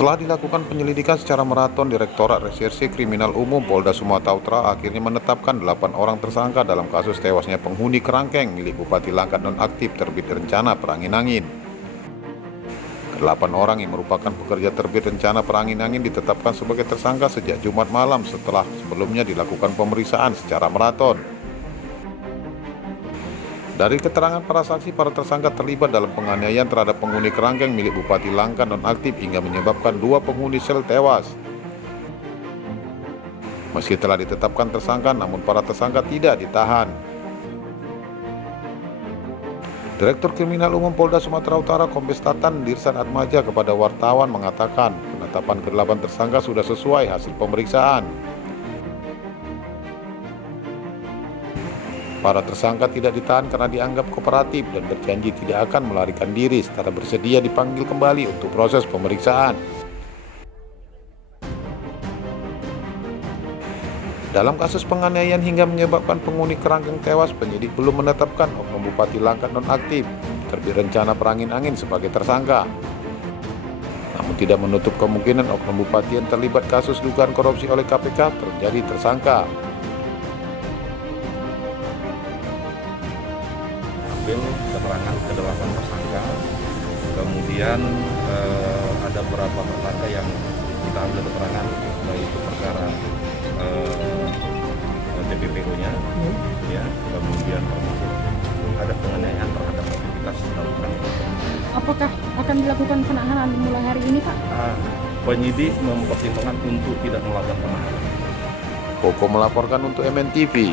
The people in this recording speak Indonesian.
Setelah dilakukan penyelidikan secara maraton, Direktorat Reserse Kriminal Umum Polda Sumatera Utara akhirnya menetapkan 8 orang tersangka dalam kasus tewasnya penghuni kerangkeng milik Bupati Langkat nonaktif terbit rencana perangin-angin. Ke-8 orang yang merupakan pekerja terbit rencana perangin-angin ditetapkan sebagai tersangka sejak Jumat malam setelah sebelumnya dilakukan pemeriksaan secara maraton. Dari keterangan para saksi, para tersangka terlibat dalam penganiayaan terhadap penghuni kerangkeng milik Bupati Langkat nonaktif hingga menyebabkan 2 penghuni sel tewas. Meski telah ditetapkan tersangka, namun para tersangka tidak ditahan. Direktur Kriminal Umum Polda Sumatera Utara Kombes Tatan Dirsan Atmaja kepada wartawan mengatakan penetapan ke-8 tersangka sudah sesuai hasil pemeriksaan. Para tersangka tidak ditahan karena dianggap kooperatif dan berjanji tidak akan melarikan diri setelah bersedia dipanggil kembali untuk proses pemeriksaan. Dalam kasus penganiayaan hingga menyebabkan penghuni kerangkeng tewas, penyidik belum menetapkan oknum Bupati Langkat nonaktif terbit rencana perangin-angin sebagai tersangka. Namun tidak menutup kemungkinan oknum bupati yang terlibat kasus dugaan korupsi oleh KPK terjadi tersangka. Ambil keterangan ke-8 tersangka, kemudian ada beberapa tersangka yang kita ambil keterangan baik itu perkara TPPO-nya, ya, kemudian termasuk ada penganiayaan terhadap aktivitas lakukan. Apakah akan dilakukan penahanan mulai hari ini, Pak? Penyidik mempertimbangkan untuk tidak melakukan penahanan. Koko melaporkan untuk MNTV.